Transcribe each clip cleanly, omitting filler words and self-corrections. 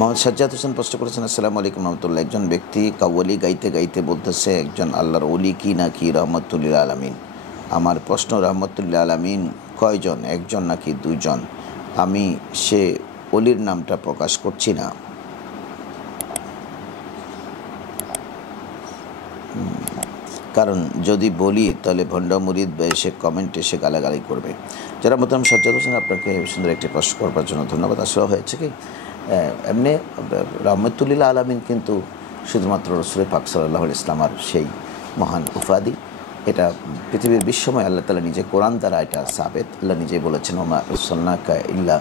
মোহাম্মদ সাজ্জাদ হোসেন প্রশ্ন করেছেন, আসসালামু আলাইকুম রহমতুল্লাহ। একজন ব্যক্তি কাওয়ালি গাইতে গাইতে বলতেছে একজন আল্লাহর ওলি কি না কি রহমতুল্লিল আলমিন। আমার প্রশ্ন, রহমতুল্লিল আলমিন কয়জন, একজন নাকি দুইজন? আমি সে অলির নামটা প্রকাশ করছি না। কারণ যদি বলি তাহলে ভণ্ড মুরিদ বা এসে কমেন্ট এসে গালাগালি করবে। যারা মোহতারাম সাজ্জাদ হোসেন, আপনাকে সুন্দর একটি প্রশ্ন করবার জন্য ধন্যবাদ। আসলে হয়েছে কি, এমনি রহমতুল্লিল আলমিন কিন্তু শুধুমাত্র রসুল পাক সাল্লাল্লাহু আলাইহি ইসলামার সেই মহান উপাধি। এটা পৃথিবীর বিশ্বময় আল্লাহ তাআলা নিজে কোরআন দ্বারা এটা সাবেত। আল্লাহ নিজেই বলেছেন, ওমা আরসালনাকা ইল্লা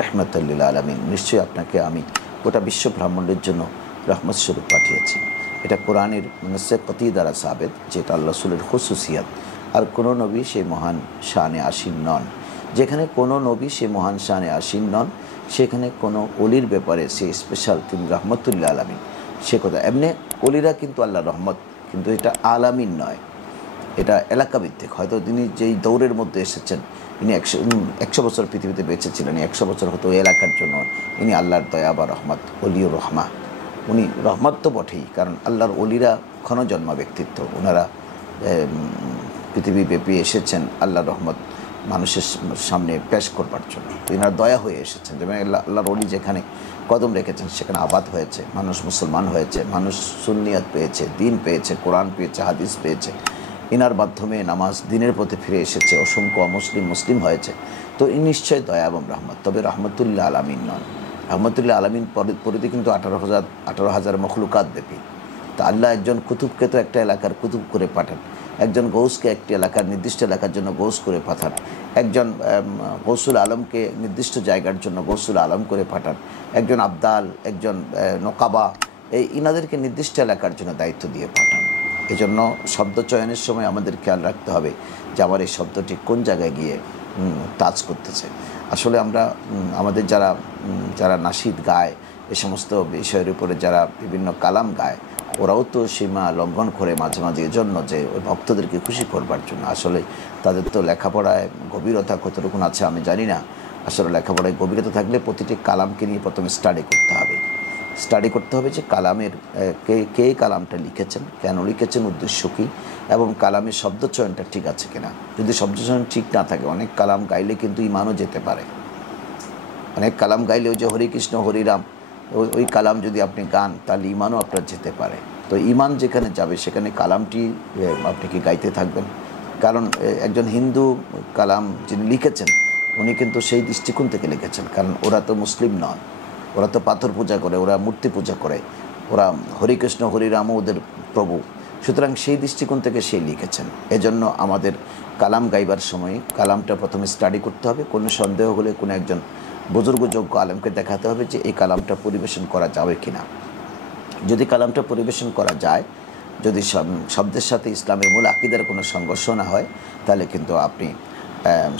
রাহমাতাল আলামিন, নিশ্চয়ই আপনাকে আমি গোটা বিশ্ব ব্রাহ্মণের জন্য রহমত স্বরূপ পাঠিয়েছি। এটা কোরআনের নসে কতি দ্বারা সাবেত, যেটা আল্লাহ রসুলের খুসুসিয়াত। আর কোনো নবী সেই মহান শানে আসীন নন। যেখানে কোনো নবী সে মহান শানে আসীন নন, সেখানে কোনো অলির ব্যাপারে সে স্পেশাল তিনি রহমতুল্লাহ আলামিন, সে কথা। এমনি অলিরা কিন্তু আল্লাহ রহমত, কিন্তু এটা আলামিন নয়, এটা এলাকাভিত্তিক। হয়তো তিনি যেই দৌড়ের মধ্যে এসেছেন, ইনি 100 বছর পৃথিবীতে বেঁচে ছিলেন, 100 বছর হয়তো ওই এলাকার জন্য ইনি আল্লাহর দয়া বা রহমত, অলিউর রহমা। উনি রহমত তো বটেই, কারণ আল্লাহর অলিরা ক্ষণজন্মা ব্যক্তিত্ব। ওনারা পৃথিবীব্যাপী এসেছেন আল্লাহর রহমত মানুষের সামনে পেশ করবার জন্য। এনারা দয়া হয়ে এসেছেন। যেমন আল্লাহর অলি যেখানে কদম রেখেছেন সেখানে আবাদ হয়েছে, মানুষ মুসলমান হয়েছে, মানুষ সুন্নিয়ত পেয়েছে, দিন পেয়েছে, কোরআন পেয়েছে, হাদিস পেয়েছে। ইনার মাধ্যমে নামাজ দিনের পথে ফিরে এসেছে, অসংখ্য মুসলিম হয়েছে। তো ই নিশ্চয় দয়া এবং রহমত, তবে রহমতুল্লাহ আলামিন নন। রহমতুল্লাহ আলামিন পরিধি কিন্তু 18,000 মখলুকাত ব্যাপী। তা আল্লাহ একজন কুতুবকে তো একটা এলাকার কুতুব করে পাঠান, একজন গৌসকে একটি এলাকার নির্দিষ্ট এলাকার জন্য গৌস করে পাঠান, একজন গৌসুল আলমকে নির্দিষ্ট জায়গার জন্য গৌসুল আলম করে পাঠান, একজন আবদাল, একজন নকাবা, এই ইনাদেরকে নির্দিষ্ট এলাকার জন্য দায়িত্ব দিয়ে পাঠান। এজন্য শব্দ চয়নের সময় আমাদের খেয়াল রাখতে হবে যে আমার এই শব্দটি কোন জায়গায় গিয়ে টাচ করতেছে। আসলে আমরা আমাদের যারা নাশিদ গায়, এ সমস্ত বিষয়ের উপরে যারা বিভিন্ন কালাম গায়, ওরাও তো সীমা লঙ্ঘন করে মাঝে মাঝে, এজন্য যে ওই ভক্তদেরকে খুশি করবার জন্য। আসলে তাদের তো লেখাপড়ায় গভীরতা কতটুকু আছে আমি জানি না। আসলে লেখাপড়ায় গভীরতা থাকলে প্রতিটি কালামকে নিয়ে প্রথমে স্টাডি করতে হবে যে কালামের কে কালামটা লিখেছেন, কেন লিখেছেন, উদ্দেশ্য কী, এবং কালামের শব্দচয়নটা ঠিক আছে কিনা। যদি শব্দচয়ন ঠিক না থাকে, অনেক কালাম গাইলে কিন্তু ইমানও যেতে পারে। অনেক কালাম গাইলে ওই যে হরে কৃষ্ণ হরিরাম, ওই কালাম যদি আপনি গান, তাহলে ইমানও আপনার যেতে পারে। তো ইমান যেখানে যাবে সেখানে কালামটি আপনি কি গাইতে থাকবেন। কারণ একজন হিন্দু কালাম যিনি লিখেছেন, উনি কিন্তু সেই দৃষ্টিকোণ থেকে লিখেছেন, কারণ ওরা তো মুসলিম নন, ওরা তো পাথর পূজা করে, ওরা মূর্তি পূজা করে, ওরা হরিকৃষ্ণ হরিরামও ওদের প্রভু। সুতরাং সেই দৃষ্টিকোণ থেকে সেই লিখেছেন। এজন্য আমাদের কালাম গাইবার সময় কালামটা প্রথমে স্টাডি করতে হবে। কোনো সন্দেহ হলে কোনো একজন বুজুর্গযোগ্য আলেমকে দেখাতে হবে যে এই কালামটা পরিবেশন করা যাবে কিনা। যদি কালামটা পরিবেশন করা যায়, যদি শব্দের সাথে ইসলামের মূল আকীদার কোনো সংঘর্ষ না হয়, তাহলে কিন্তু আপনি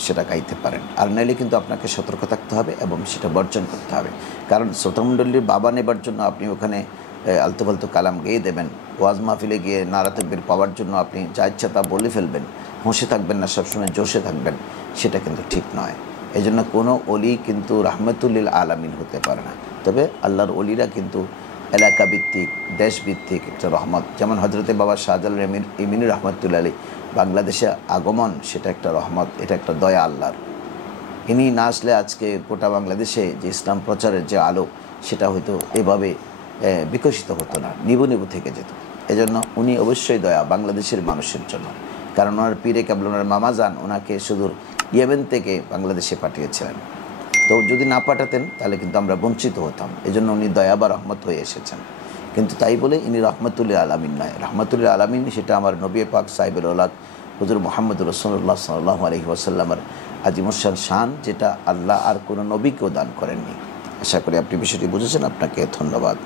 সেটা গাইতে পারেন। আর নাইলে কিন্তু আপনাকে সতর্ক থাকতে হবে এবং সেটা বর্জন করতে হবে। কারণ শ্রোতামণ্ডলীর বাবা নেবার জন্য আপনি ওখানে আলতু ফালতু কালাম গেয়ে দেবেন, ওয়াজ মাহফিলে গিয়ে নারা তাকবীর পাওয়ার জন্য আপনি যা ইচ্ছা তা বলে ফেলবেন, হোঁশে থাকবেন না, সবসময় জোশে থাকবেন, সেটা কিন্তু ঠিক নয়। এই জন্য কোনো অলি কিন্তু রাহমাতুল্লিল আলামিন হতে পারে না। তবে আল্লাহর অলিরা কিন্তু এলাকাভিত্তিক, দেশভিত্তিক একটা রহমত। যেমন হজরতে বাবা শাহজালাল ইমিনী রহমতুল্লাহ আলী বাংলাদেশে আগমন, সেটা একটা রহমত, এটা একটা দয়া আল্লাহর। ইনি না আসলে আজকে গোটা বাংলাদেশে যে ইসলাম প্রচারের যে আলো, সেটা হয়তো এভাবে বিকশিত হতো না, নিবু থেকে যেত। এজন্য উনি অবশ্যই দয়া বাংলাদেশের মানুষের জন্য। কারণ ওনার পীরে কেবল ওনার মামাজান ওনাকে সুদূর ইয়েমেন থেকে বাংলাদেশে পাঠিয়েছিলেন। তো যদি না পাঠাতেন তাহলে কিন্তু আমরা বঞ্চিত হতাম। এজন্য উনি দয়া বা রহমত হয়ে এসেছেন। কিন্তু তাই বলে ইনি রহমতুল্লিল আলামিন নয়। রহমতুল্লিল আলামিন সেটা আমার নবী পাক সাহেবুল ওলাদ হুজুর মুহাম্মদ রাসূলুল্লাহ সাল্লাল্লাহু আলাইহি ওয়াসাল্লামের আজিমুশান শান, যেটা আল্লাহ আর কোনো নবীকেও দান করেননি। আশা করি আপনি বিষয়টি বুঝেছেন। আপনাকে ধন্যবাদ।